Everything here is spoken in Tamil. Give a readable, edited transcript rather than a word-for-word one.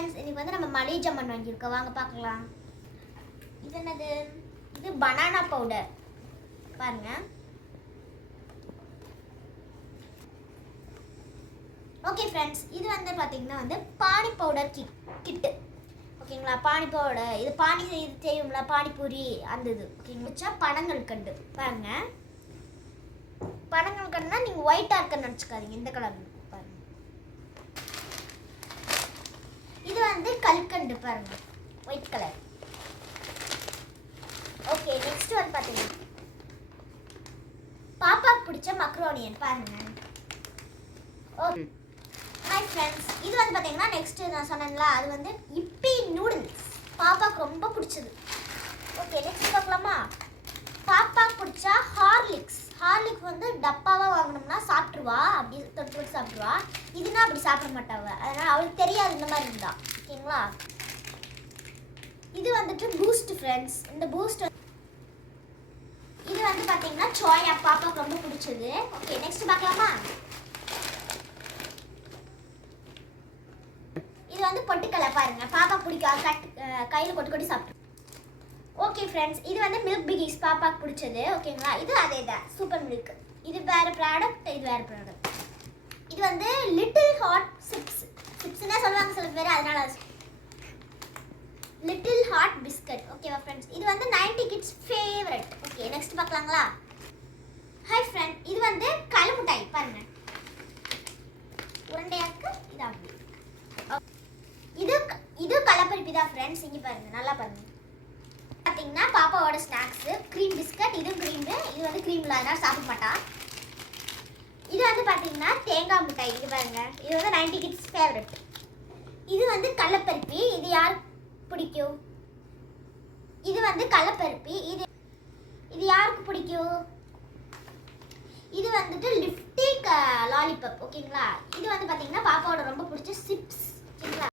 ஃப்ரெண்ட்ஸ், இன்னைக்கு வந்து நம்ம மளிகை ஜாமான் வாங்கியிருக்கோம். வாங்க பார்க்கலாம். இது என்னது? இது பனானா பவுடர் பாருங்க. ஓகே ஃப்ரெண்ட்ஸ், இது வந்து பார்த்தீங்கன்னா வந்து பானி பவுடர் கிட்டு ஓகேங்களா. பானி பவுடர் இது பானி இது செய்யும்ல பானிபூரி அந்த இது ஓகேங்களா. பனங்கள் கண்டு பாருங்க. பனங்கள் கண்டுனா நீங்கள் ஒயிட்டாக இருக்குன்னு நினச்சிக்காதீங்க, இந்த கலர் பாருங்க. இது வந்து கல்கண்டு பாருங்க, ஒயிட் கலர். ஓகே, நெக்ஸ்ட் வந்து பார்த்தீங்கன்னா பாப்பாக்கு பிடிச்ச மக்ரோனியன் பாருங்க. ஓகே ஹாய் ஃப்ரெண்ட்ஸ், இது வந்து பார்த்தீங்கன்னா நெக்ஸ்ட் நான் சொன்னேன்ல அது வந்து இப்பி நூடுல்ஸ் பாப்பாக்கு ரொம்ப பிடிச்சது. ஓகே, நெக்ஸ்ட் பார்க்கலாமா? பாப்பாக்கு பிடிச்சா ஹார்லிக்ஸ் வந்து டப்பாவாக வாங்கினோம்னா சாப்பிட்ருவா, அப்படி தொட்டு சாப்பிட்ருவா. இதுனா அப்படி சாப்பிட மாட்டாவ, அதனால் அவளுக்கு தெரியாது இந்த மாதிரி இருந்தா. ஓகேங்களா. இது வந்துட்டு பூஸ்ட் ஃப்ரெண்ட்ஸ். இந்த பூஸ்ட் இது வந்து பார்த்தீங்கன்னா சோயா பாப்பாக்கு ரொம்ப பிடிச்சது. ஓகே, நெக்ஸ்ட் பார்க்கலாமா? இது வந்து பொட்டுக்கலை பாருங்க, பாப்பா பிடிக்கும், கையில் கொட்டி சாப்பிட்டு. ஓகே ஃப்ரெண்ட்ஸ், இது வந்து மில்க் பிகிஸ் பாப்பாக்கு பிடிச்சது. ஓகேங்களா. இது அதே தான் சூப்பர் மில்க். இது வேறு ப்ராடக்ட், இது வேறு ப்ராடக்ட். இது வந்து லிட்டில் ஹாட் சிப்ஸ்னா சொல்லுவாங்க சில பேர், அதனால லிட்டில் ஹாட் பிஸ்கட். ஓகேவா ஃப்ரெண்ட்ஸ், இது வந்து 90 கிட்ஸ் ஃபேவரட். ஓகே, நெக்ஸ்ட் பார்க்கலாங்களா? ஹாய் ஃப்ரெண்ட், இது வந்து கலு மிட்டாய் பாருங்க, உருண்டையாக்கு. இது அப்படி இது கலப்பருப்பி தான் ஃப்ரெண்ட்ஸ். இங்கே பாருங்க, நல்லா பாருங்க. பார்த்தீங்கன்னா பாப்பாவோட ஸ்நாக்ஸு க்ரீம் பிஸ்கட். இது க்ரீம், இது வந்து க்ரீம் இல்லாதனால சாப்பிட மாட்டா. இது வந்து பார்த்தீங்கன்னா தேங்காய் மிட்டாய். இது பாருங்க, இது வந்து 90 கிட்ஸ் ஃபேவரட். இது வந்து கடலப்பருப்பி. இது யாருக்கு பிடிக்கும்? இது வந்து கடலப்பருப்பி. இது யாருக்கு பிடிக்கும்? இது வந்துட்டு லிப்டிக் லாலிபப். ஓகேங்களா. இது வந்து பார்த்தீங்கன்னா பாப்பாவோட ரொம்ப பிடிச்ச சிப்ஸ். ஓகேங்களா.